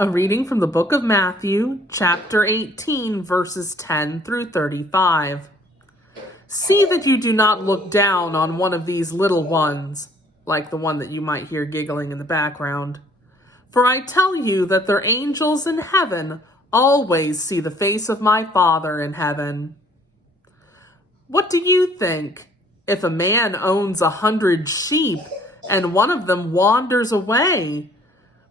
A reading from the book of Matthew, chapter 18, verses 10 through 35. See that you do not look down on one of these little ones, like the one that you might hear giggling in the background. For I tell you that their angels in heaven always see the face of my Father in heaven. What do you think? If a man owns 100 sheep and one of them wanders away,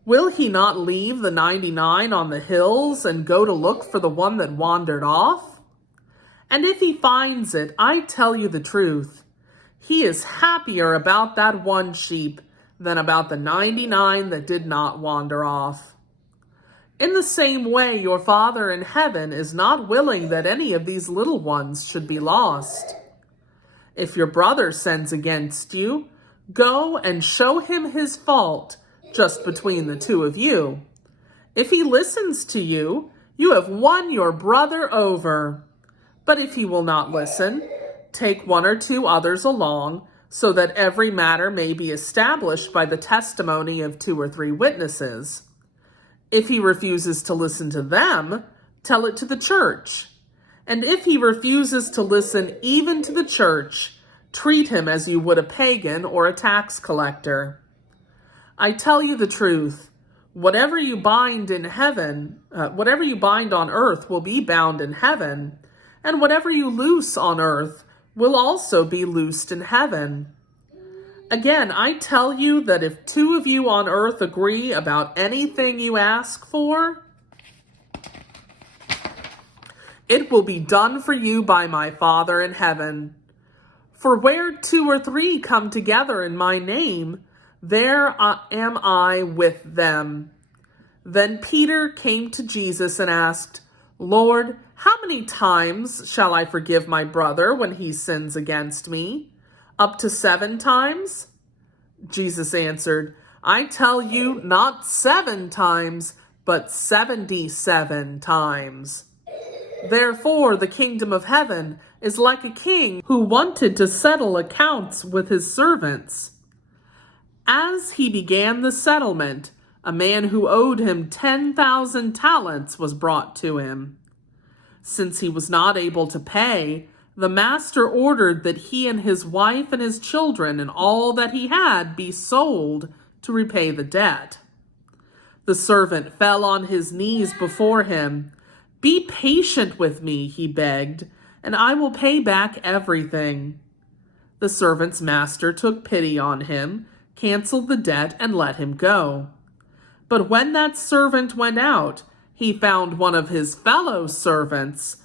will he not leave the 99 on the hills and go to look for the one that wandered off? And if he finds it, I tell you the truth, he is happier about that one sheep than about the 99 that did not wander off. In the same way, your Father in heaven is not willing that any of these little ones should be lost. If your brother sins against you, go and show him his fault just between the two of you. If he listens to you, you have won your brother over. But if he will not listen, take one or two others along, so that every matter may be established by the testimony of 2 or 3 witnesses. If he refuses to listen to them, tell it to the church. And if he refuses to listen even to the church, treat him as you would a pagan or a tax collector. I tell you the truth, whatever you bind on earth will be bound in heaven, and whatever you loose on earth will also be loosed in heaven. Again, I tell you that if 2 of you on earth agree about anything you ask for, it will be done for you by my Father in heaven. For where 2 or 3 come together in my name, there am I with them. Then Peter came to Jesus and asked, Lord, how many times shall I forgive my brother when he sins against me? Up to 7 times? Jesus answered, I tell you, not 7 times, but 77 times. Therefore, the kingdom of heaven is like a king who wanted to settle accounts with his servants. As he began the settlement, a man who owed him 10,000 talents was brought to him. Since he was not able to pay, the master ordered that he and his wife and his children and all that he had be sold to repay the debt. The servant fell on his knees before him. Be patient with me, he begged, and I will pay back everything. The servant's master took pity on him, canceled the debt, and let him go. But when that servant went out, he found one of his fellow servants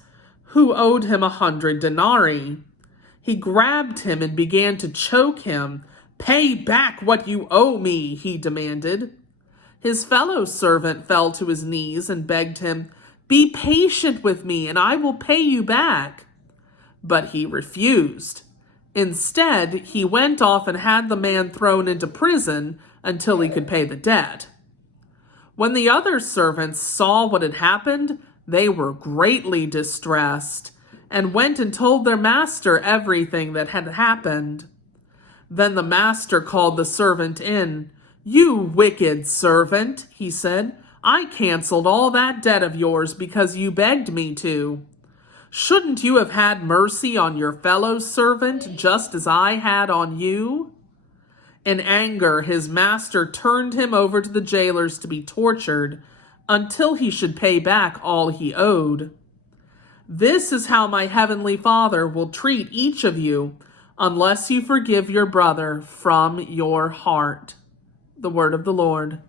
who owed him 100 denarii. He grabbed him and began to choke him. Pay back what you owe me, he demanded. His fellow servant fell to his knees and begged him, Be patient with me and I will pay you back. But he refused. Instead, he went off and had the man thrown into prison until he could pay the debt. When the other servants saw what had happened, they were greatly distressed and went and told their master everything that had happened. Then the master called the servant in. You wicked servant, he said, I canceled all that debt of yours because you begged me to. Shouldn't you have had mercy on your fellow servant just as I had on you? In anger, his master turned him over to the jailers to be tortured until he should pay back all he owed. This is how my heavenly Father will treat each of you unless you forgive your brother from your heart. The word of the Lord.